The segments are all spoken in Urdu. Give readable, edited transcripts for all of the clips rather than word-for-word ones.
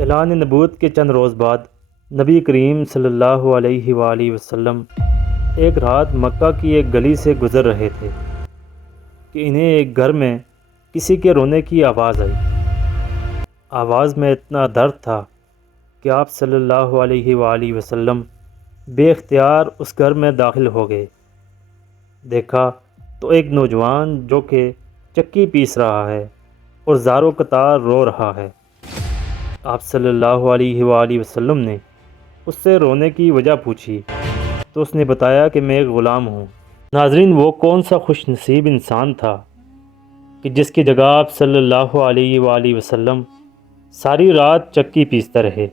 اعلان نبوت کے چند روز بعد نبی کریم صلی اللہ علیہ وآلہ وسلم ایک رات مکہ کی ایک گلی سے گزر رہے تھے کہ انہیں ایک گھر میں کسی کے رونے کی آواز آئی۔ آواز میں اتنا درد تھا کہ آپ صلی اللہ علیہ وآلہ وسلم بے اختیار اس گھر میں داخل ہو گئے۔ دیکھا تو ایک نوجوان جو کہ چکی پیس رہا ہے اور زاروں قطار رو رہا ہے۔ آپ صلی اللہ علیہ وآلہ وسلم نے اس سے رونے کی وجہ پوچھی تو اس نے بتایا کہ میں ایک غلام ہوں۔ ناظرین، وہ کون سا خوش نصیب انسان تھا کہ جس کی جگہ آپ صلی اللہ علیہ وآلہ وسلم ساری رات چکی پیستے رہے۔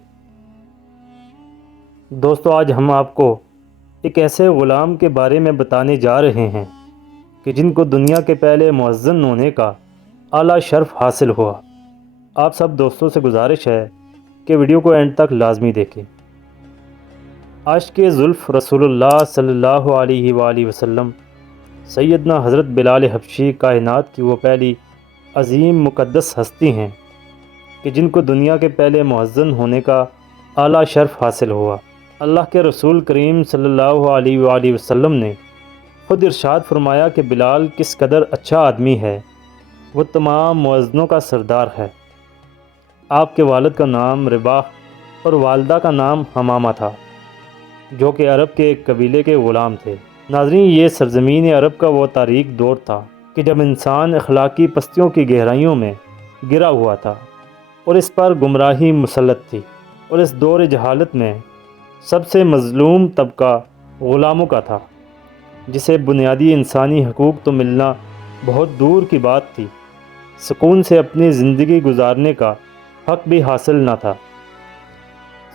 دوستو، آج ہم آپ کو ایک ایسے غلام کے بارے میں بتانے جا رہے ہیں کہ جن کو دنیا کے پہلے مؤذن ہونے کا اعلیٰ شرف حاصل ہوا۔ آپ سب دوستوں سے گزارش ہے کہ ویڈیو کو اینڈ تک لازمی دیکھیں۔ عاشق زلف رسول اللہ صلی اللہ علیہ وآلہ وسلم سیدنا حضرت بلال حبشی کائنات کی وہ پہلی عظیم مقدس ہستی ہیں کہ جن کو دنیا کے پہلے مؤذن ہونے کا اعلیٰ شرف حاصل ہوا۔ اللہ کے رسول کریم صلی اللہ علیہ وآلہ وسلم نے خود ارشاد فرمایا کہ بلال کس قدر اچھا آدمی ہے، وہ تمام مؤذنوں کا سردار ہے۔ آپ کے والد کا نام رباح اور والدہ کا نام حمامہ تھا، جو کہ عرب کے ایک قبیلے کے غلام تھے۔ ناظرین، یہ سرزمین عرب کا وہ تاریک دور تھا کہ جب انسان اخلاقی پستیوں کی گہرائیوں میں گرا ہوا تھا اور اس پر گمراہی مسلط تھی، اور اس دور جہالت میں سب سے مظلوم طبقہ غلاموں کا تھا، جسے بنیادی انسانی حقوق تو ملنا بہت دور کی بات تھی، سکون سے اپنی زندگی گزارنے کا حق بھی حاصل نہ تھا۔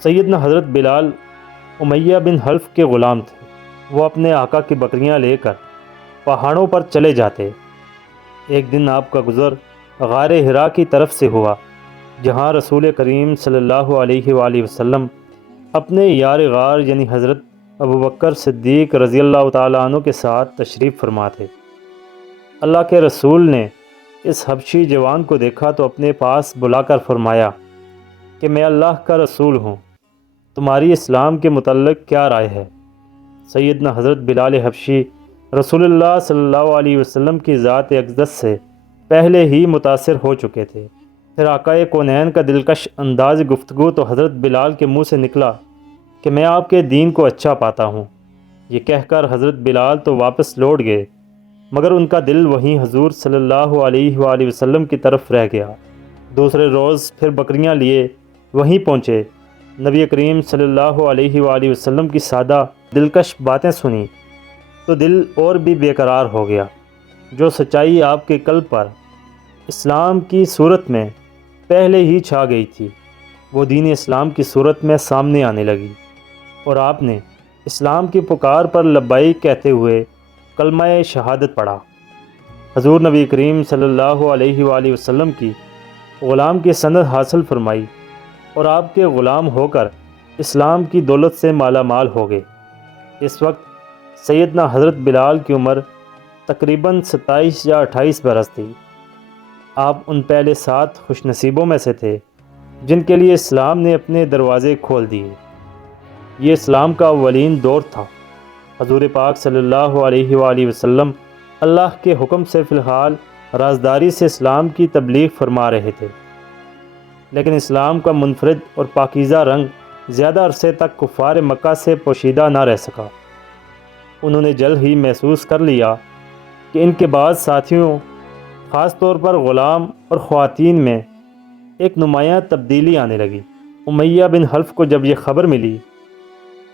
سیدنا حضرت بلال امیہ بن حلف کے غلام تھے۔ وہ اپنے آقا کی بکریاں لے کر پہاڑوں پر چلے جاتے۔ ایک دن آپ کا گزر غار حرا کی طرف سے ہوا، جہاں رسول کریم صلی اللہ علیہ وآلہ وسلم اپنے یار غار یعنی حضرت ابوبکر صدیق رضی اللہ تعالیٰ عنہ کے ساتھ تشریف فرما تھے۔ اللہ کے رسول نے اس حبشی جوان کو دیکھا تو اپنے پاس بلا کر فرمایا کہ میں اللہ کا رسول ہوں، تمہاری اسلام کے متعلق کیا رائے ہے؟ سیدنا حضرت بلال حبشی رسول اللہ صلی اللہ علیہ وسلم کی ذات اقدس سے پہلے ہی متاثر ہو چکے تھے۔ پھر آقائے کونین کا دلکش انداز گفتگو تو حضرت بلال کے منہ سے نکلا کہ میں آپ کے دین کو اچھا پاتا ہوں۔ یہ کہہ کر حضرت بلال تو واپس لوٹ گئے، مگر ان کا دل وہیں حضور صلی اللہ علیہ وآلہ وسلم کی طرف رہ گیا۔ دوسرے روز پھر بکریاں لیے وہیں پہنچے۔ نبی کریم صلی اللہ علیہ وآلہ وسلم کی سادہ دلکش باتیں سنی تو دل اور بھی بے قرار ہو گیا۔ جو سچائی آپ کے قلب پر اسلام کی صورت میں پہلے ہی چھا گئی تھی، وہ دین اسلام کی صورت میں سامنے آنے لگی، اور آپ نے اسلام کی پکار پر لبیک کہتے ہوئے کلمہ شہادت پڑھا۔ حضور نبی کریم صلی اللہ علیہ وآلہ وسلم کی غلام کی سند حاصل فرمائی، اور آپ کے غلام ہو کر اسلام کی دولت سے مالا مال ہو گئے۔ اس وقت سیدنا حضرت بلال کی عمر تقریباً 27 یا 28 برس تھی۔ آپ ان پہلے 7 خوش نصیبوں میں سے تھے جن کے لیے اسلام نے اپنے دروازے کھول دیے۔ یہ اسلام کا اولین دور تھا۔ حضور پاک صلی اللہ علیہ وآلہ وسلم اللہ کے حکم سے فی الحال رازداری سے اسلام کی تبلیغ فرما رہے تھے، لیکن اسلام کا منفرد اور پاکیزہ رنگ زیادہ عرصے تک کفار مکہ سے پوشیدہ نہ رہ سکا۔ انہوں نے جلد ہی محسوس کر لیا کہ ان کے بعض ساتھیوں، خاص طور پر غلام اور خواتین میں ایک نمایاں تبدیلی آنے لگی۔ امیہ بن حلف کو جب یہ خبر ملی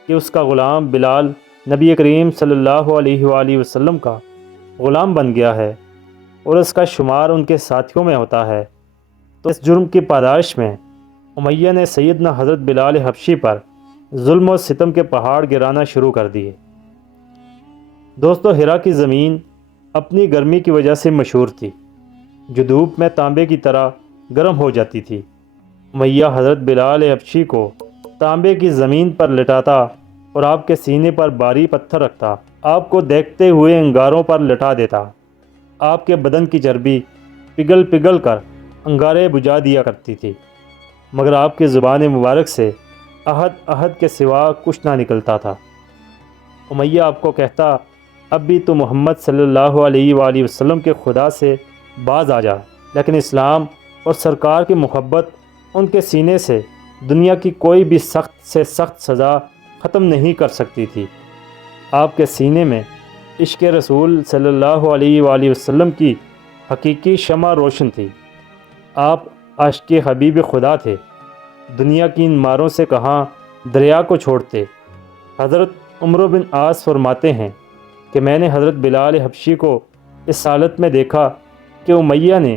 کہ اس کا غلام بلال نبی کریم صلی اللہ علیہ وآلہ وسلم کا غلام بن گیا ہے اور اس کا شمار ان کے ساتھیوں میں ہوتا ہے، تو اس جرم کی پاداش میں امیہ نے سیدنا حضرت بلال حبشی پر ظلم و ستم کے پہاڑ گرانا شروع کر دیے۔ دوستو، حرا کی زمین اپنی گرمی کی وجہ سے مشہور تھی، جو دھوپ میں تانبے کی طرح گرم ہو جاتی تھی۔ امیہ حضرت بلال حبشی کو تانبے کی زمین پر لٹاتا اور آپ کے سینے پر بھاری پتھر رکھتا، آپ کو دیکھتے ہوئے انگاروں پر لٹا دیتا۔ آپ کے بدن کی چربی پگھل پگھل کر انگارے بجھا دیا کرتی تھی۔ مگر آپ کی زبان مبارک سے عہد عہد کے سوا کچھ نہ نکلتا تھا۔ امیہ آپ کو کہتا، اب بھی تو محمد صلی اللہ علیہ وآلہ وسلم کے خدا سے باز آ جا، لیکن اسلام اور سرکار کی محبت ان کے سینے سے دنیا کی کوئی بھی سخت سے سخت سزا ختم نہیں کر سکتی تھی۔ آپ کے سینے میں عشق رسول صلی اللہ علیہ وآلہ وسلم کی حقیقی شمع روشن تھی۔ آپ عاشق حبیب خدا تھے۔ دنیا کی ان ماروں سے کہاں دریا کو چھوڑتے۔ حضرت عمرو بن عاص فرماتے ہیں کہ میں نے حضرت بلال حبشی کو اس حالت میں دیکھا کہ امیہ نے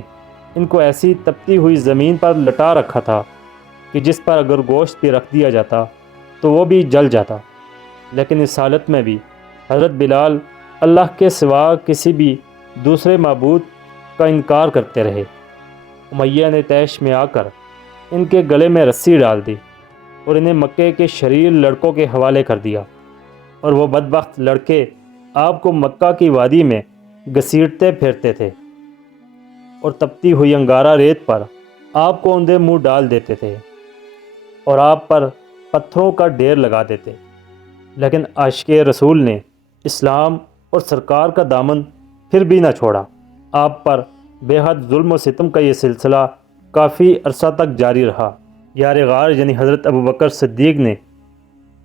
ان کو ایسی تپتی ہوئی زمین پر لٹا رکھا تھا کہ جس پر اگر گوشت بھی رکھ دیا جاتا تو وہ بھی جل جاتا، لیکن اس حالت میں بھی حضرت بلال اللہ کے سوا کسی بھی دوسرے معبود کا انکار کرتے رہے۔ امیہ نے طیش میں آ کر ان کے گلے میں رسی ڈال دی اور انہیں مکے کے شریر لڑکوں کے حوالے کر دیا، اور وہ بدبخت لڑکے آپ کو مکہ کی وادی میں گھسیٹتے پھرتے تھے اور تپتی ہوئی انگارہ ریت پر آپ کو اندھے منہ ڈال دیتے تھے اور آپ پر پتھروں کا ڈھیر لگا دیتے، لیکن عاشق رسول نے اسلام اور سرکار کا دامن پھر بھی نہ چھوڑا۔ آپ پر بے حد ظلم و ستم کا یہ سلسلہ کافی عرصہ تک جاری رہا۔ یار غار یعنی حضرت ابوبکر صدیق نے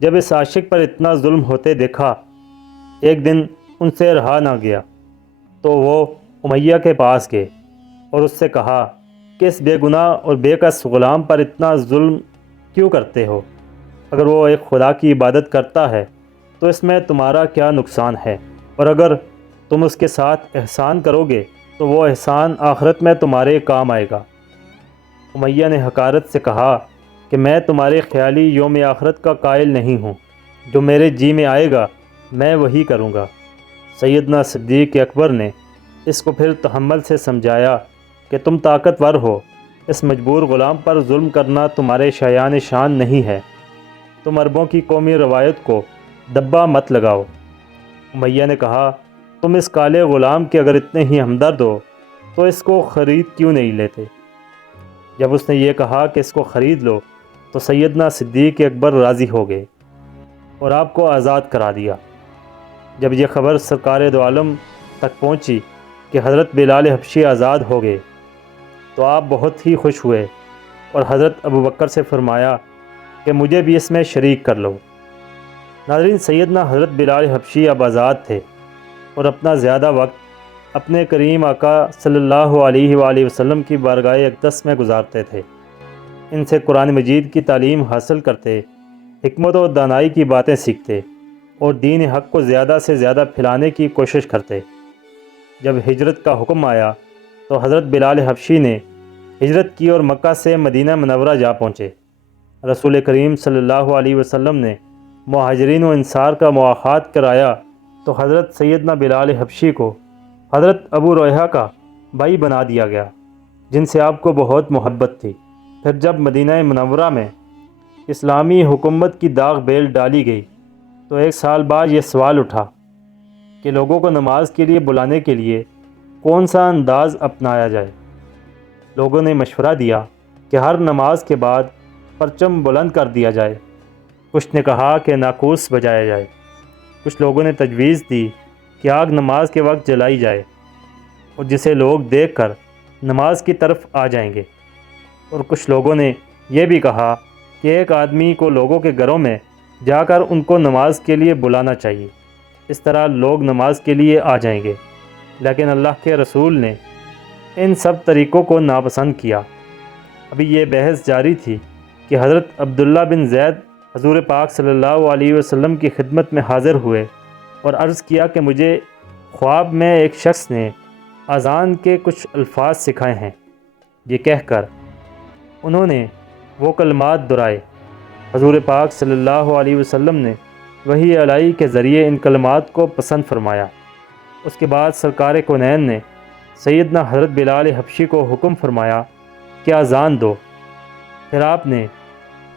جب اس عاشق پر اتنا ظلم ہوتے دیکھا، ایک دن ان سے رہا نہ گیا تو وہ امیہ کے پاس گئے اور اس سے کہا کہ اس بے گناہ اور بے کس غلام پر اتنا ظلم کیوں کرتے ہو؟ اگر وہ ایک خدا کی عبادت کرتا ہے تو اس میں تمہارا کیا نقصان ہے؟ اور اگر تم اس کے ساتھ احسان کرو گے تو وہ احسان آخرت میں تمہارے کام آئے گا۔ امیہ نے حقارت سے کہا کہ میں تمہارے خیالی یوم آخرت کا قائل نہیں ہوں، جو میرے جی میں آئے گا میں وہی کروں گا۔ سیدنا صدیق اکبر نے اس کو پھر تحمل سے سمجھایا کہ تم طاقتور ہو، اس مجبور غلام پر ظلم کرنا تمہارے شایان شان نہیں ہے، تم عربوں کی قومی روایت کو دبا مت لگاؤ۔ امیہ نے کہا، تم اس کالے غلام کے اگر اتنے ہی ہمدرد ہو تو اس کو خرید کیوں نہیں لیتے؟ جب اس نے یہ کہا کہ اس کو خرید لو تو سیدنا صدیق اکبر راضی ہو گئے اور آپ کو آزاد کرا دیا۔ جب یہ خبر سرکار دو عالم تک پہنچی کہ حضرت بلال حبشی آزاد ہو گئے تو آپ بہت ہی خوش ہوئے اور حضرت ابوبکر سے فرمایا کہ مجھے بھی اس میں شریک کر لو۔ ناظرین، سیدنا حضرت بلال حبشی اب آزاد تھے اور اپنا زیادہ وقت اپنے کریم آقا صلی اللہ علیہ وآلہ وسلم کی بارگاہ اقدس میں گزارتے تھے۔ ان سے قرآن مجید کی تعلیم حاصل کرتے، حکمت و دانائی کی باتیں سیکھتے اور دین حق کو زیادہ سے زیادہ پھیلانے کی کوشش کرتے۔ جب ہجرت کا حکم آیا تو حضرت بلال حبشی نے ہجرت کی اور مکہ سے مدینہ منورہ جا پہنچے۔ رسول کریم صلی اللہ علیہ وسلم نے مہاجرین و انصار کا مواخات کرایا تو حضرت سیدنا بلال حبشی کو حضرت ابو رویحہ کا بھائی بنا دیا گیا، جن سے آپ کو بہت محبت تھی۔ پھر جب مدینہ منورہ میں اسلامی حکومت کی داغ بیل ڈالی گئی تو ایک سال بعد یہ سوال اٹھا کہ لوگوں کو نماز کے لیے بلانے کے لیے کون سا انداز اپنایا جائے۔ لوگوں نے مشورہ دیا کہ ہر نماز کے بعد پرچم بلند کر دیا جائے، کچھ نے کہا کہ ناقوس بجایا جائے، کچھ لوگوں نے تجویز دی کہ آگ نماز کے وقت جلائی جائے اور جسے لوگ دیکھ کر نماز کی طرف آ جائیں گے، اور کچھ لوگوں نے یہ بھی کہا کہ ایک آدمی کو لوگوں کے گھروں میں جا کر ان کو نماز کے لیے بلانا چاہیے، اس طرح لوگ نماز کے لیے آ جائیں گے۔ لیکن اللہ کے رسول نے ان سب طریقوں کو ناپسند کیا۔ ابھی یہ بحث جاری تھی کہ حضرت عبداللہ بن زید حضور پاک صلی اللہ علیہ وسلم کی خدمت میں حاضر ہوئے اور عرض کیا کہ مجھے خواب میں ایک شخص نے اذان کے کچھ الفاظ سکھائے ہیں۔ یہ کہہ کر انہوں نے وہ کلمات دہرائے۔ حضور پاک صلی اللہ علیہ وسلم نے وحی الہی کے ذریعے ان کلمات کو پسند فرمایا۔ اس کے بعد سرکار کونین نے سیدنا حضرت بلال حبشی کو حکم فرمایا کہ اذان دو۔ پھر آپ نے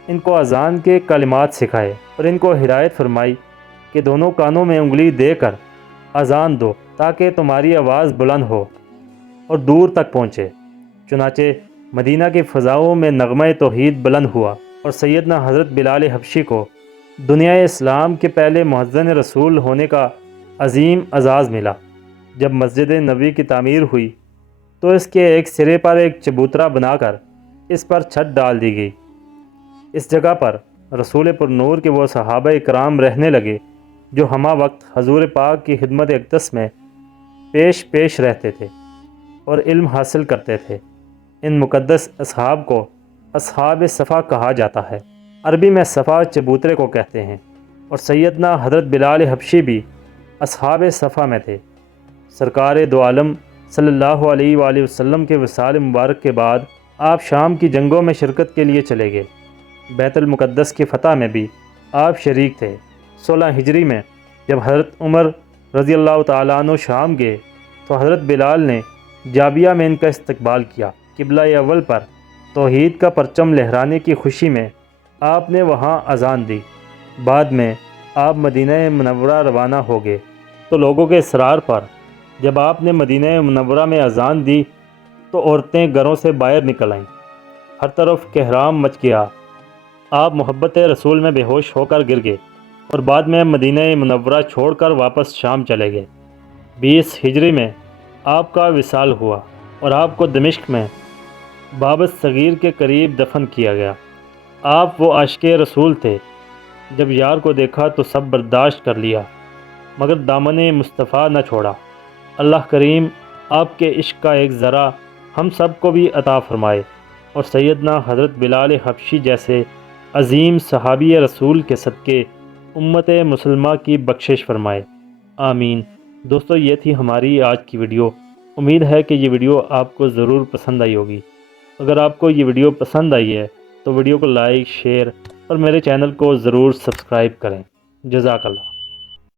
ان کو اذان کے کلمات سکھائے اور ان کو ہدایت فرمائی کہ دونوں کانوں میں انگلی دے کر اذان دو تاکہ تمہاری آواز بلند ہو اور دور تک پہنچے۔ چنانچہ مدینہ کی فضاؤں میں نغمہ توحید بلند ہوا اور سیدنا حضرت بلال حبشی کو دنیا اسلام کے پہلے مؤذن رسول ہونے کا عظیم اعزاز ملا۔ جب مسجد نبوی کی تعمیر ہوئی تو اس کے ایک سرے پر ایک چبوترا بنا کر اس پر چھت ڈال دی گئی۔ اس جگہ پر رسول پر نور کے وہ صحابہ کرام رہنے لگے جو ہمہ وقت حضور پاک کی خدمت اقدس میں پیش رہتے تھے اور علم حاصل کرتے تھے۔ ان مقدس اصحاب کو اصحاب صفا کہا جاتا ہے۔ عربی میں صفا چبوترے کو کہتے ہیں، اور سیدنا حضرت بلال حبشی بھی اصحاب صفا میں تھے۔ سرکار دو عالم صلی اللہ علیہ وآلہ وسلم کے وصال مبارک کے بعد آپ شام کی جنگوں میں شرکت کے لیے چلے گئے۔ بیت المقدس کی فتح میں بھی آپ شریک تھے۔ 16 ہجری میں جب حضرت عمر رضی اللہ تعالیٰ عنہ شام گئے تو حضرت بلال نے جابیہ میں ان کا استقبال کیا۔ قبلہ اول پر توحید کا پرچم لہرانے کی خوشی میں آپ نے وہاں اذان دی۔ بعد میں آپ مدینہ منورہ روانہ ہو گئے تو لوگوں کے اصرار پر جب آپ نے مدینہ منورہ میں اذان دی تو عورتیں گھروں سے باہر نکل آئیں۔ ہر طرف کہرام مچ گیا۔ آپ محبت رسول میں بے ہوش ہو کر گر گئے اور بعد میں مدینہ منورہ چھوڑ کر واپس شام چلے گئے۔ 20 ہجری میں آپ کا وصال ہوا اور آپ کو دمشق میں باب صغیر کے قریب دفن کیا گیا۔ آپ وہ عاشق رسول تھے، جب یار کو دیکھا تو سب برداشت کر لیا مگر دامن مصطفیٰ نہ چھوڑا۔ اللہ کریم آپ کے عشق کا ایک ذرہ ہم سب کو بھی عطا فرمائے اور سیدنا حضرت بلال حبشی جیسے عظیم صحابی رسول کے صدقے امت مسلمہ کی بخشش فرمائے، آمین۔ دوستو، یہ تھی ہماری آج کی ویڈیو۔ امید ہے کہ یہ ویڈیو آپ کو ضرور پسند آئی ہوگی۔ اگر آپ کو یہ ویڈیو پسند آئی ہے تو ویڈیو کو لائک، شیئر اور میرے چینل کو ضرور سبسکرائب کریں۔ جزاک اللہ۔